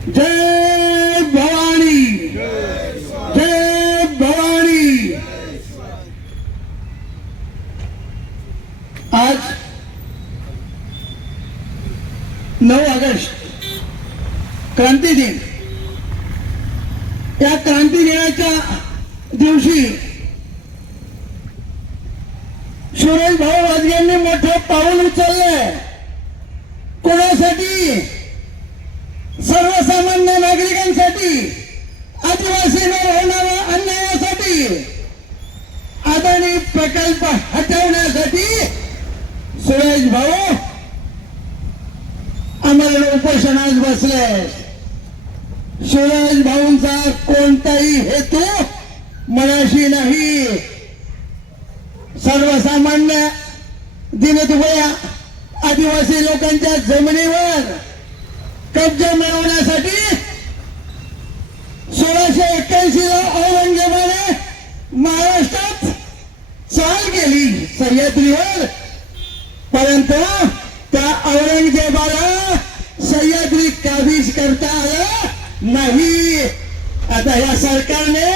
जय भवानी, जय भवानी। आज 9 ऑगस्ट क्रांती दिन। या क्रांती दिनाच्या दिवशी सुरेश भाऊ वाजगेंनी मोठे पाऊल उचलले। कोणासाठी? सर्वसामान्य नागरिकांसाठी, आदिवासींवर होणाऱ्या अन्यायासाठी, अदानी प्रकल्प हटवण्यासाठी सुरेश भाऊ आम्हाला उपोषणास बसले। सुरेश भाऊंचा कोणताही हेतू मनाशी नाही। सर्वसामान्य दीनदुबळ्या आदिवासी लोकांच्या जमिनीवर कब्जा मिळवण्यासाठी 1681 ला औरंगजेबाने महाराष्ट्रात चाल केली सह्याद्रीवर, परंतु त्या औरंगजेबाला सह्याद्री काबीज करता आलं नाही। आता या सरकारने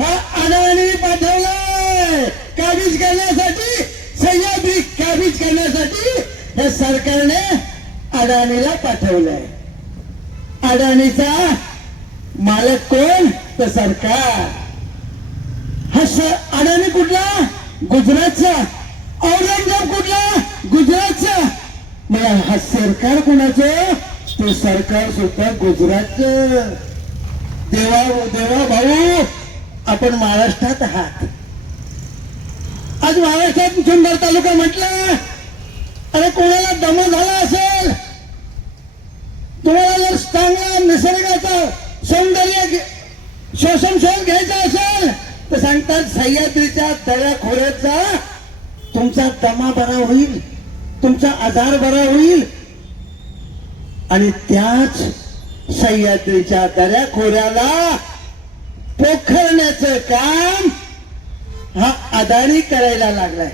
हा अदानी पाठवलाय काबीज करण्यासाठी, सह्याद्री काबीज करण्यासाठी या सरकारने अदानीला पाठवलंय। अदानीचा मालक कोण? तर सरकार। हा अदानी कुठला? गुजरातचा। औरंगजेब कुठला? गुजरातचा। मग हा सरकार कोणाचं? ते सरकार सुद्धा गुजरातचं। देवा देवा भाऊ, आपण महाराष्ट्रात आहात। आज महाराष्ट्रात जुन्नर तालुका म्हटलं, अरे कोणाला दमा झाला असेल, तुम्हाला जर चांगला निसर्गाचा सौंदर्य शोषण घ्यायचा असेल तर सांगतात सह्याद्रीच्या दऱ्याखोऱ्याचा तुमचा दमा बरा होईल, तुमचा आजार बरा होईल। आणि त्याच सह्याद्रीच्या दऱ्याखोऱ्याला पोखरण्याचं काम हा अदानी करायला लागलाय।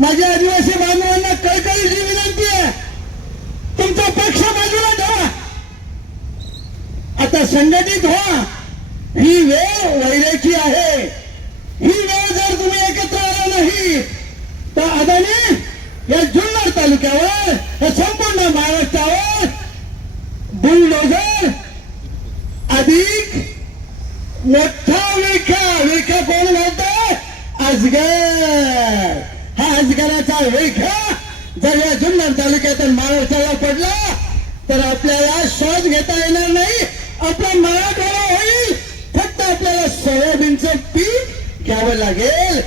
माझ्या आदिवासी बांधवांना कळकळीची विनंती आहे, तुमचा पक्ष बाजूला ठेवा, आता संघटित व्हा। ही वेळ वैराची आहे। ही वेळ जर तुम्ही एकत्र आला नाही तर अदानी या जुन्नर तालुक्यावर, या संपूर्ण महाराष्ट्रावर बुलडोझर अधिक मोठा विळखा कोण घालतोय? अजगर। हा अजगराचा विळखा जर या जुन्नर तालुक्यातून महाराष्ट्राला पडला तर आपल्याला श्वास घेता येणार नाही, आपला मराठवाडा होईल। फक्त आपल्याला सोयाबीनचं पीक घ्यावं लागेल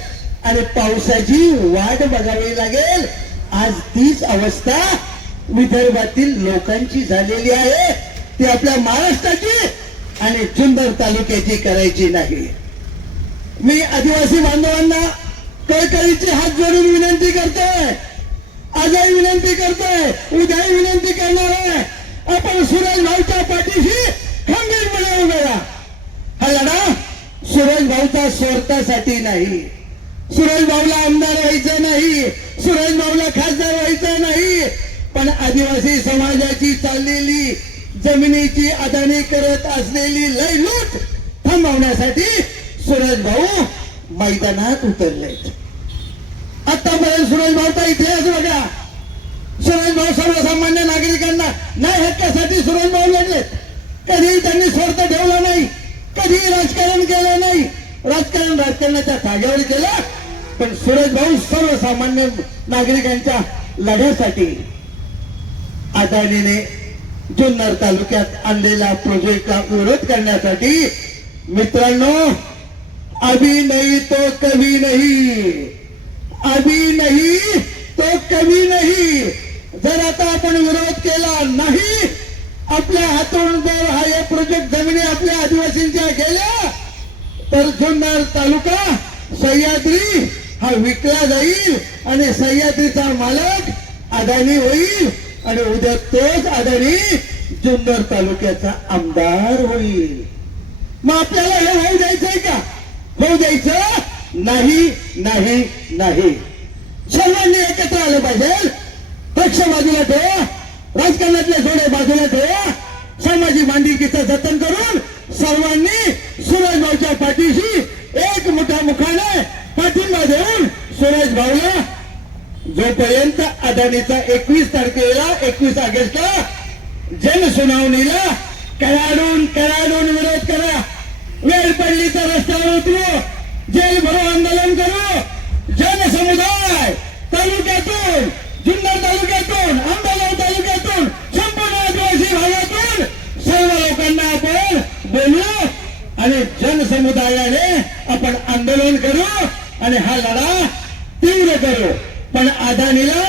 आणि पावसाची वाट बघावी लागेल। आज तीच अवस्था विदर्भातील लोकांची झालेली आहे। ती आपल्या महाराष्ट्राची आणि जुन्नर तालुक्याची करायची नाही। मी आदिवासी बांधवांना कळकळीची हात जोडून विनंती करतोय, आजही विनंती करतोय, उद्याही विनंती करणार आहे, आपण सुरेश भाऊच्या पाठीशी खंबीरपणे उभे राहा। हा लढा सुरेश भाऊचा स्वार्थासाठी नाही, सुरेश भाऊला आमदार व्हायचं नाही, सुरेश भाऊला खासदार व्हायचं नाही, पण आदिवासी समाजाची चाललेली जमिनीची अदानी करत असलेली लयलूट थांबवण्यासाठी सुरेश भाऊ मैदानात उतरलेत। आतापर्यंत सुरेश भाऊचा इतिहास बघा। सुरेश भाऊ सर्वसामान्य नागरिकांना न्याय हक्कासाठी सुरेश भाऊ लढलेत। कधीही त्यांनी स्वार्थ ठेवला नाही, कधीही राजकारण केलं नाही। राजकारणाच्या धाग्यावर केलं, पण सुरेश भाऊ सर्वसामान्य नागरिकांच्या लढ्यासाठी अदानीने जुन्नर तालुक्यात आणलेला प्रोजेक्टला विरोध करण्यासाठी मित्रांनो, अभी नहीं तो कभी नहीं, अभी नहीं तो कभी नहीं। जर आता आपण विरोध केला नाही, आपल्या हातून जर हा हे प्रोजेक्ट जमिनी आपल्या आदिवासींच्या गेल्या तर जुन्नर तालुका सह्याद्री हा विकला जाईल आणि सह्याद्रीचा मालक अदानी होईल आणि उद्या तोच अदानी जुन्नर तालुक्याचा आमदार होईल। मग आपल्याला हे होऊ द्यायचंय का? होऊ द्यायचं नाही, नाही, नाही। सर्वांनी एकत्र आलं पाहिजे। पक्ष बाजूला ठेवा, राजकारणातले जोडे बाजूला ठेवा, सामाजिक बांधिलकीचं जतन करून सर्वांनी सुरेश भाऊच्या पाठीशी एक मोठ्या मुखाने पाठिंबा देऊन सुरेश भाऊला जोपर्यंत अदानीचा 21 तारखेला 21 ऑगस्टला जनसुनावणीला कडाडून विरोध करा, वेळ पडली तर रस्त्यावर उतरू, जेल भरो आंदोलन करू, जनसमुदाय तालुक्यातून, जुन्नर तालुक्यातून, आंबेगाव तालुक्यातून, संपूर्ण आदिवासी भागातून सर्व लोकांना आपण बोलू आणि जनसमुदायाने आपण आंदोलन करू आणि हा लढा तीव्र करू. पण अदानीला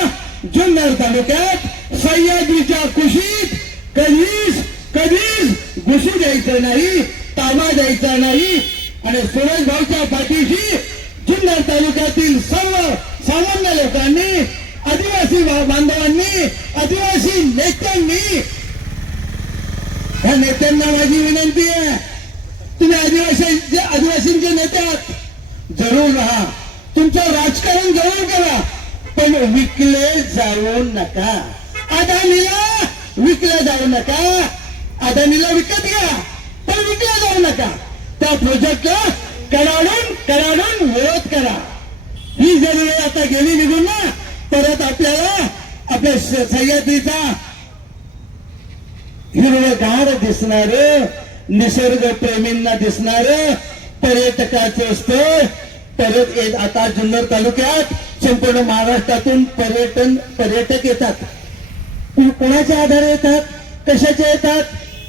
जुन्नर तालुक्यात सह्याद्रीच्या कुशीत कधीच घुसू द्यायचं नाही, ताबा द्यायचा नाही. आणि सुरेश भाऊच्या पाठीशी जुन्नर तालुक्यातील सर्व सामान्य लोकांनी, आदिवासी बांधवांनी, आदिवासी नेत्यांनी, या नेत्यांना माझी विनंती आहे, तुम्ही आदिवासींचे नेते आहात, जरूर राहा, तुमचं राजकारण जरूर करा, पण विकले जाऊ नका. अदानीला विकले जाऊ नका. अदानीला विकत घ्या, पण विकले जाऊ नका. त्या प्रोजेक्टला कडाडून विरोध करा. ही जर वेळ आता गेली निघून ना, परत आपल्याला आपल्या सह्याद्रीचा हिरवगार दिसणार, निसर्ग प्रेमींना दिसणार पर्यटकाचं स्थळ परत आता जुन्नर तालुक्यात संपूर्ण महाराष्ट्रातून पर्यटक येतात. कोणाच्या आधारे येतात, कशाचे येतात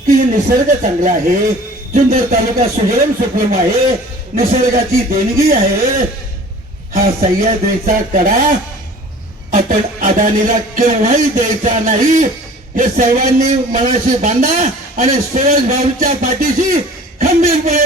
की निसर्ग चांगला आहे, जुन्नर तालुका सुजलम सुफलम आहे, निसर्गाची देणगी आहे. हा सह्याद्रीचा कडा आपण अदानीला केव्हाही द्यायचा नाही, हे सर्वांनी मनाशी बांधा आणि सुरेश भाऊच्या पाठीशी खंबीरपणे